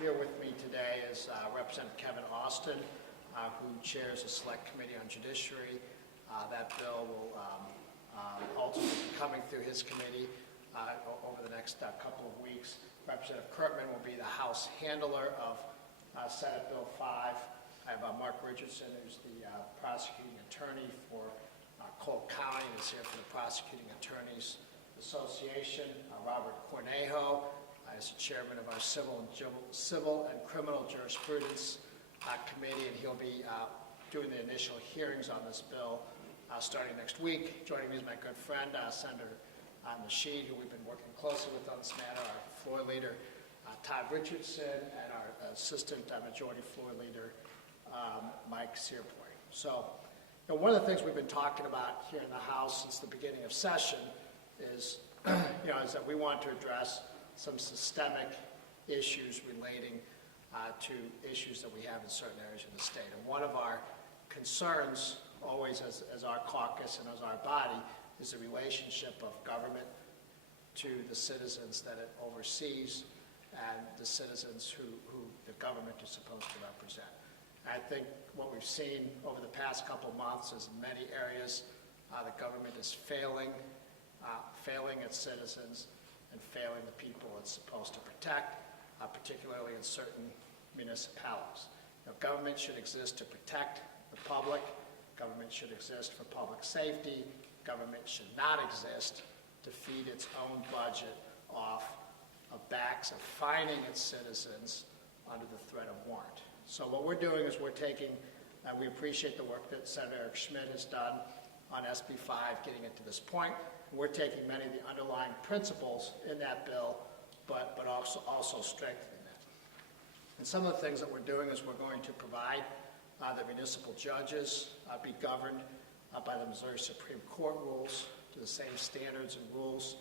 Here with me today is Representative Kevin Austin, who chairs the Select Committee on Judiciary. That bill will ultimately be coming through his committee over the next couple of weeks. Representative Kurtman will be the House handler of Senate Bill 5. I have Mark Richardson, who's the prosecuting attorney for Cole County, is here for the Prosecuting Attorneys Association. Robert Cornejo is the chairman of our Civil and Criminal Jurisprudence Committee, and he'll be doing the initial hearings on this bill starting next week. Joining me is my good friend, Senator Nasheed, who we've been working closely with on this matter, our floor leader, Todd Richardson, and our assistant majority floor leader, Mike Searpoy. So, one of the things we've been talking about here in the House since the beginning of session is, is that we want to address some systemic issues relating to issues that we have in certain areas of the state. And one of our concerns, always as our caucus and as our body, is the relationship of government to the citizens that it oversees and the citizens who the government is supposed to represent. I think what we've seen over the past couple months is in many areas the government is failing its citizens and failing the people it's supposed to protect, particularly in certain municipalities. Government should exist to protect the public. Government should exist for public safety. Government should not exist to feed its own budget off of backs of fining its citizens under the threat of warrant. So what we're doing is we're taking, we appreciate the work that Senator Eric Schmidt has done on SB 5 getting it to this point. We're taking many of the underlying principles in that bill, but also strengthening that. And some of the things that we're doing is we're going to provide the municipal judges be governed by the Missouri Supreme Court rules to the same standards and rules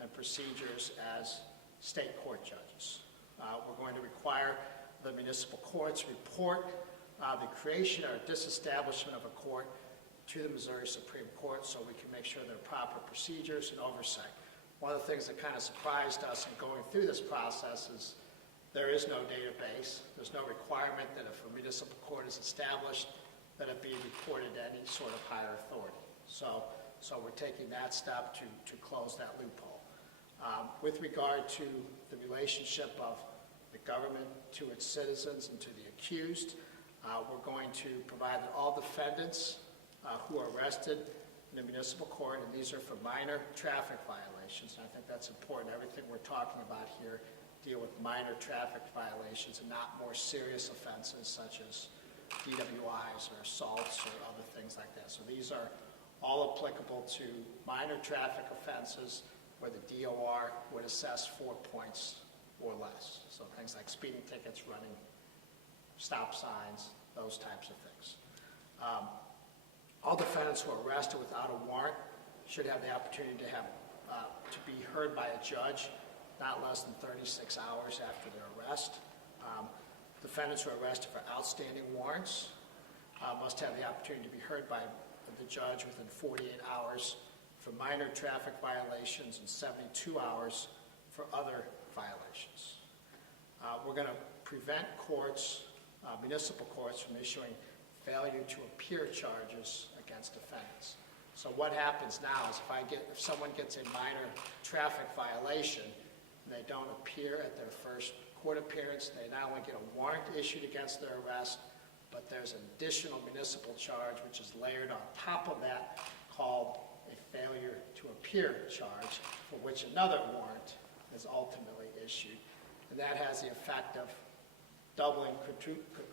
and procedures as state court judges. We're going to require the municipal courts report the creation or disestablishment of a court to the Missouri Supreme Court so we can make sure there are proper procedures and oversight. One of the things that kind of surprised us in going through this process is there is no database. There's no requirement that if a municipal court is established that it be reported to any sort of higher authority. So we're taking that step to close that loophole. With regard to the relationship of the government to its citizens and to the accused, we're going to provide that all defendants who are arrested in a municipal court, and these are for minor traffic violations, and I think that's important. Everything we're talking about here deal with minor traffic violations and not more serious offenses such as DWIs or assaults or other things like that. So these are all applicable to minor traffic offenses where the DOR would assess 4 points or less. So things like speeding tickets, running stop signs, those types of things. All defendants who are arrested without a warrant should have the opportunity to be heard by a judge not less than 36 hours after their arrest. Defendants who are arrested for outstanding warrants must have the opportunity to be heard by the judge within 48 hours for minor traffic violations and 72 hours for other violations. We're going to prevent courts, municipal courts, from issuing failure to appear charges against defendants. So what happens now is if someone gets a minor traffic violation and they don't appear at their first court appearance, they not only get a warrant issued against their arrest, but there's an additional municipal charge which is layered on top of that called a failure to appear charge, for which another warrant is ultimately issued. And that has the effect of doubling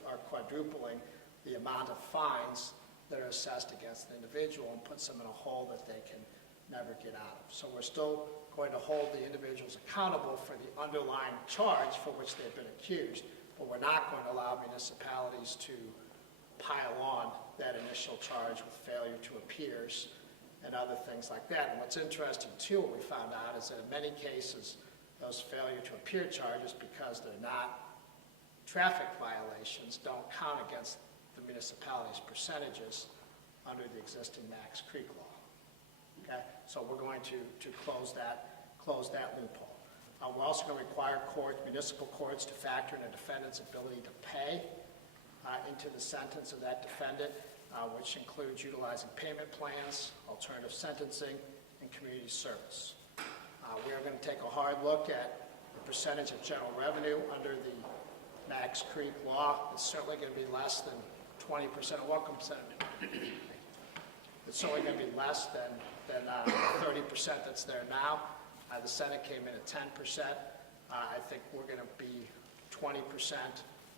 or quadrupling the amount of fines that are assessed against an individual and puts them in a hole that they can never get out of. So we're still going to hold the individuals accountable for the underlying charge for which they've been accused, but we're not going to allow municipalities to pile on that initial charge with failure to appears and other things like that. And what's interesting too, what we found out, is that in many cases those failure to appear charges, because they're not traffic violations, don't count against the municipality's percentages under the existing Max Creek law. Okay, so we're going to close that loophole. We're also going to require municipal courts to factor in a defendant's ability to pay into the sentence of that defendant, which includes utilizing payment plans, alternative sentencing, and community service. We are going to take a hard look at the percentage of general revenue under the Max Creek law. It's certainly going to be less than 20%. Welcome, Senator. It's certainly going to be less than 30% that's there now. The Senate came in at 10%. I think we're going to be 20%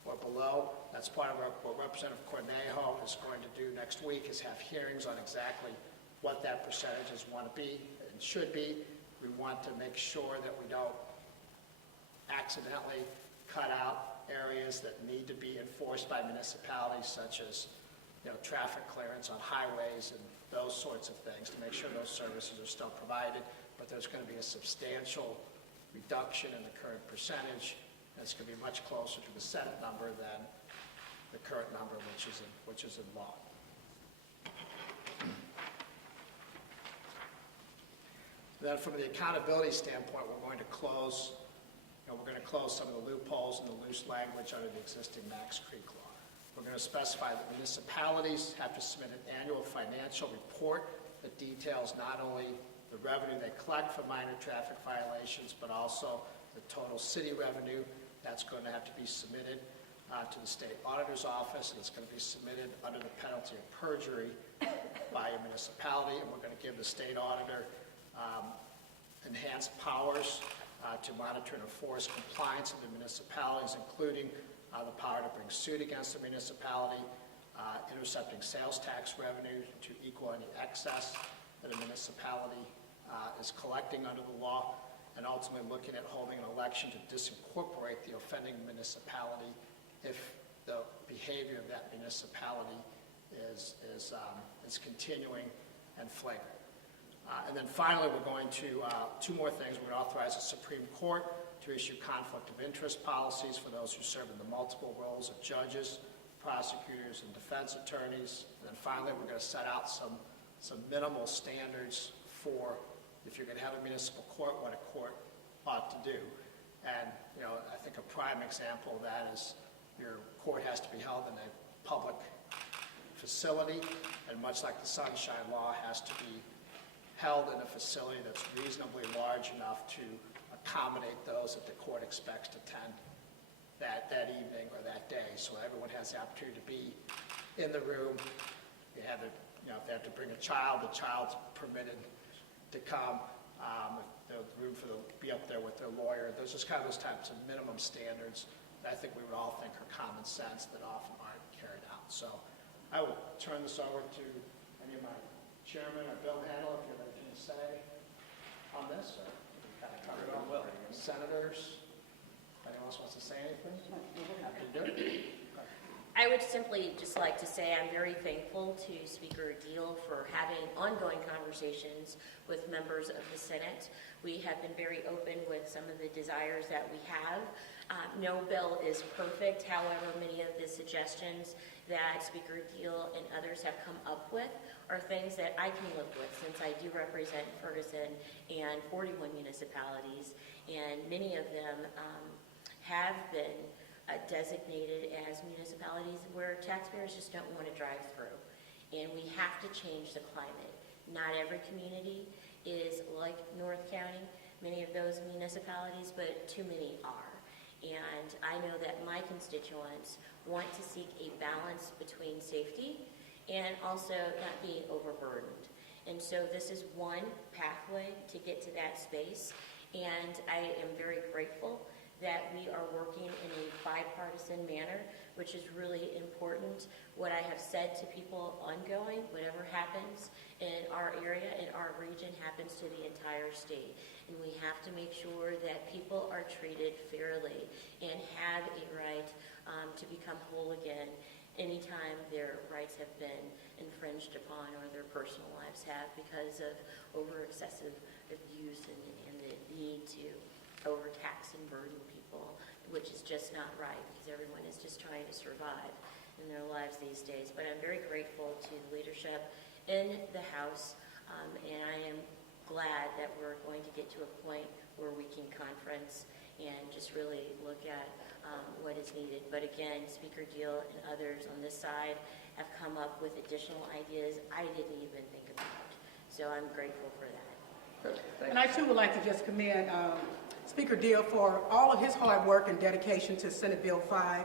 or below. That's part of what Representative Cornejo is going to do next week, is have hearings on exactly what that percentages want to be and should be. We want to make sure that we don't accidentally cut out areas that need to be enforced by municipalities, such as traffic clearance on highways and those sorts of things, to make sure those services are still provided. But there's going to be a substantial reduction in the current percentage, and it's going to be much closer to the Senate number than the current number, which is in law. Then, from the accountability standpoint, we're going to close some of the loopholes and the loose language under the existing Max Creek law. We're going to specify that municipalities have to submit an annual financial report that details not only the revenue they collect for minor traffic violations, but also the total city revenue. That's going to have to be submitted to the state auditor's office, and it's going to be submitted under the penalty of perjury by a municipality. And we're going to give the state auditor enhanced powers to monitor and enforce compliance of the municipalities, including the power to bring suit against the municipality, intercepting sales tax revenue to equal any excess that a municipality is collecting under the law, and ultimately looking at holding an election to disincorporate the offending municipality if the behavior of that municipality is continuing and flagrant. And then finally, we're going to, two more things. We're going to authorize the Supreme Court to issue conflict of interest policies for those who serve in the multiple roles of judges, prosecutors, and defense attorneys. And then finally, we're going to set out some minimal standards for, if you're going to have a municipal court, what a court ought to do. And, I think a prime example of that is your court has to be held in a public facility, and much like the Sunshine Law, has to be held in a facility that's reasonably large enough to accommodate those that the court expects to attend that evening or that day. So everyone has the opportunity to be in the room. You have if they have to bring a child, the child's permitted to come. The room be up there with their lawyer. There's just kind of those types of minimum standards that I think we would all think are common sense that often aren't carried out. So I will turn this over to any of my chairman or Bill Handel, if you have anything to say on this, or we kind of covered it all well. Senators, if anyone else wants to say anything, happy to do it. I would simply just like to say I'm very thankful to Speaker Diehl for having ongoing conversations with members of the Senate. We have been very open with some of the desires that we have. No bill is perfect. However, many of the suggestions that Speaker Diehl and others have come up with are things that I can live with, since I do represent Ferguson and 41 municipalities, and many of them have been designated as municipalities where taxpayers just don't want to drive through. And we have to change the climate. Not every community is like North County, many of those municipalities, but too many are. And I know that my constituents want to seek a balance between safety and also not being overburdened. And so this is one pathway to get to that space. And I am very grateful that we are working in a bipartisan manner, which is really important. What I have said to people ongoing, whatever happens in our area, in our region, happens to the entire state. And we have to make sure that people are treated fairly and have a right to become whole again anytime their rights have been infringed upon or their personal lives have because of over-excessive abuse and the need to overtax and burden people, which is just not right, because everyone is just trying to survive in their lives these days. But I'm very grateful to the leadership in the House, and I am glad that we're going to get to a point where we can conference and just really look at what is needed. But again, Speaker Diehl and others on this side have come up with additional ideas I didn't even think about. So I'm grateful for that. And I too would like to just commend Speaker Diehl for all of his hard work and dedication to Senate Bill 5.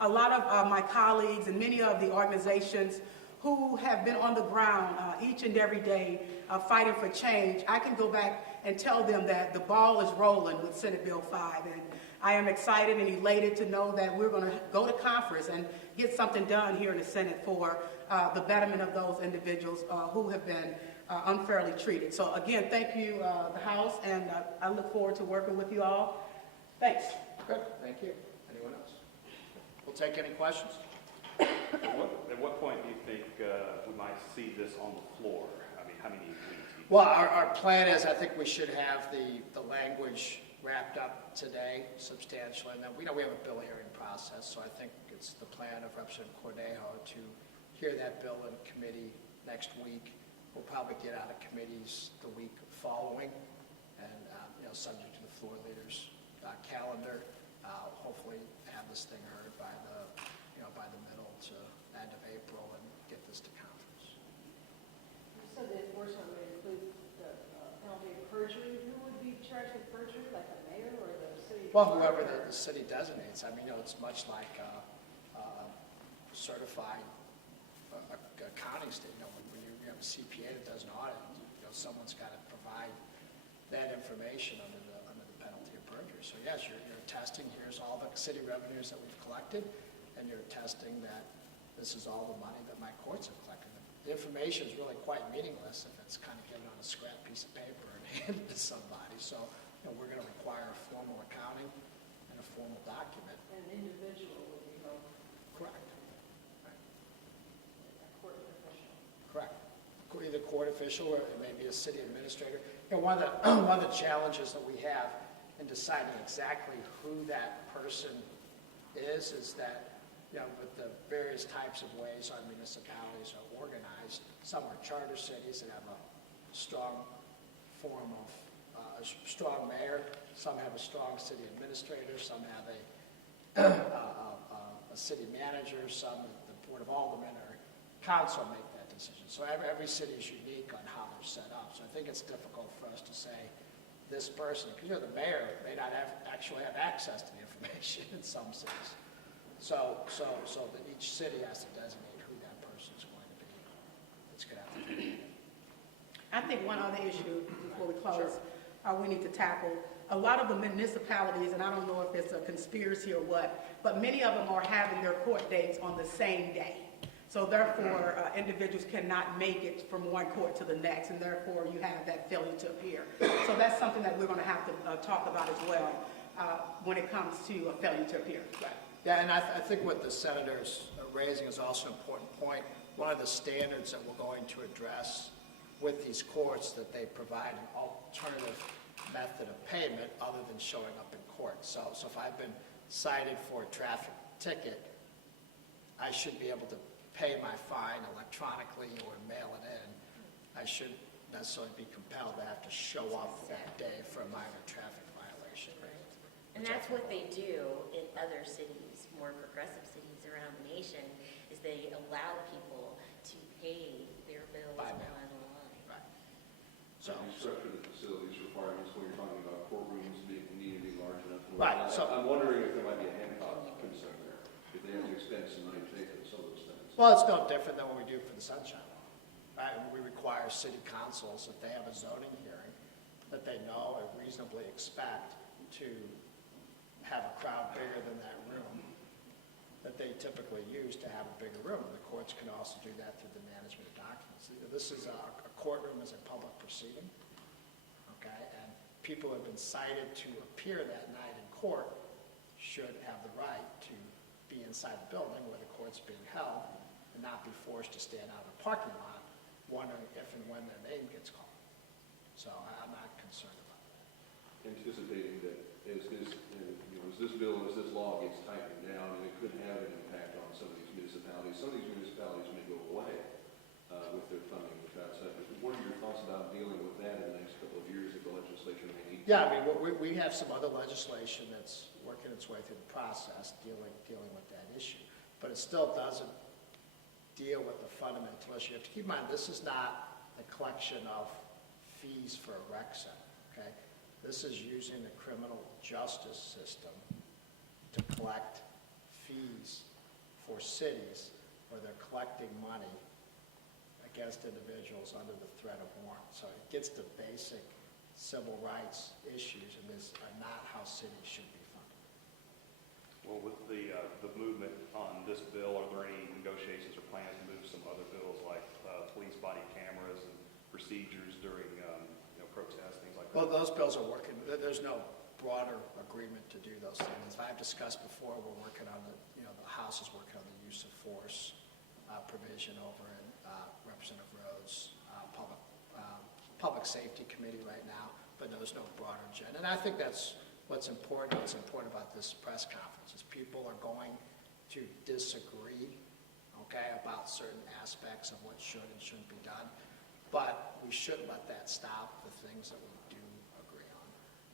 A lot of my colleagues and many of the organizations who have been on the ground each and every day fighting for change, I can go back and tell them that the ball is rolling with Senate Bill 5. And I am excited and elated to know that we're going to go to conference and get something done here in the Senate for the betterment of those individuals who have been unfairly treated. So again, thank you, the House, and I look forward to working with you all. Thanks. Good, thank you. Anyone else? We'll take any questions. At what point do you think we might see this on the floor? I mean, how many weeks? Well, our plan is, I think we should have the language wrapped up today substantially. And then we know we have a bill hearing process, so I think it's the plan of Representative Cornejo to hear that bill in committee next week. We'll probably get out of committees the week following, and subject to the floor leaders' calendar, hopefully have this thing heard by the middle to end of April and get this to conference. You said the enforcement would include the penalty of perjury. Who would be charged with perjury, like the mayor or the city? Well, whoever the city designates. I mean, it's much like certified accounting statement. When you have a CPA that does an audit, someone's got to provide that information under the penalty of perjury. So yes, you're attesting, here's all the city revenues that we've collected, and you're attesting that this is all the money that my courts have collected. The information is really quite meaningless if it's kind of given on a scrap piece of paper and handed to somebody. So we're going to require a formal accounting and a formal document. An individual would be held. Correct. Right. A court official. Correct. Either court official or it may be a city administrator. One of the challenges that we have in deciding exactly who that person is that with the various types of ways our municipalities are organized, some are charter cities that have a strong form of a strong mayor, some have a strong city administrator, some have a city manager, some the Board of Aldermen or council make that decision. So every city is unique on how they're set up. So I think it's difficult for us to say this person, because the mayor may not actually have access to the information in some cities. So that each city has to designate who that person is going to be. It's going to have to be. I think one other issue before we close, we need to tackle. A lot of the municipalities, and I don't know if it's a conspiracy or what, but many of them are having their court dates on the same day. So therefore, individuals cannot make it from one court to the next, and therefore you have that failure to appear. So that's something that we're going to have to talk about as well when it comes to a failure to appear. Right. Yeah, and I think what the senators are raising is also an important point. One of the standards that we're going to address with these courts that they provide an alternative method of payment other than showing up in court. So if I've been cited for a traffic ticket, I should be able to pay my fine electronically or mail it in. I shouldn't necessarily be compelled to have to show up that day for a minor traffic violation. And that's what they do in other cities, more progressive cities around the nation, is they allow people to pay their bills By mail. online. Right. So you structure the facilities requirements when you're talking about courtrooms needing to be large enough. Right. So I'm wondering if there might be a Hancock concern there, if they have to expend some money to pay for some of those things. well, it's no different than what we do for the Sunshine Law. Right? We require city councils, if they have a zoning hearing, that they know or reasonably expect to have a crowd bigger than that room that they typically use to have a bigger room. The courts can also do that through the management of documents. This is a courtroom is a public proceeding, okay? And people who have been cited to appear that night in court should have the right to be inside the building where the court's being held and not be forced to stand out in the parking lot wondering if and when their name gets called. So I'm not concerned about that. Anticipating that as this bill, as this law gets tightened down, and it could have an impact on some of these municipalities. Some of these municipalities may go away. with their funding with that side. What are your thoughts about dealing with that in the next couple of years if the legislature may need? Yeah, I mean, we have some other legislation that's working its way through the process, dealing with that issue. But it still doesn't deal with the fundamental issue. You have to keep in mind, this is not a collection of fees for a rec center, okay? This is using the criminal justice system to collect fees for cities where they're collecting money against individuals under the threat of warrant. So it gets to basic civil rights issues, and these are not how cities should be funded. Well, with the movement on this bill, are there any negotiations or plans to move some other bills like police body cameras and procedures during protests, things like that? Well, those bills are working. There's no broader agreement to do those things. As I've discussed before, we're working on the House is working on the use of force provision over in Representative Rhodes' Public Safety Committee right now, but there's no broader agenda. And I think that's what's important about this press conference is people are going to disagree, okay, about certain aspects of what should and shouldn't be done, but we shouldn't let that stop the things that we do agree on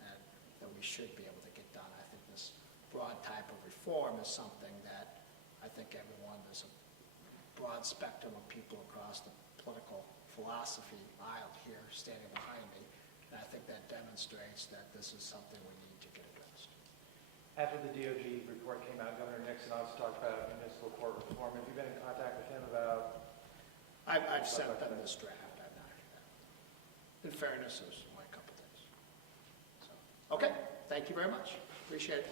and that we should be able to get done. I think this broad type of reform is something that I think everyone, there's a broad spectrum of people across the political philosophy aisle here standing behind me, and I think that demonstrates that this is something we need to get addressed. After the DOJ report came out, Governor Nixon also talked about municipal court reform. Have you been in contact with him about? I've sent them this draft. I've not heard that. In fairness, there's only a couple things. So, okay, thank you very much. Appreciate it.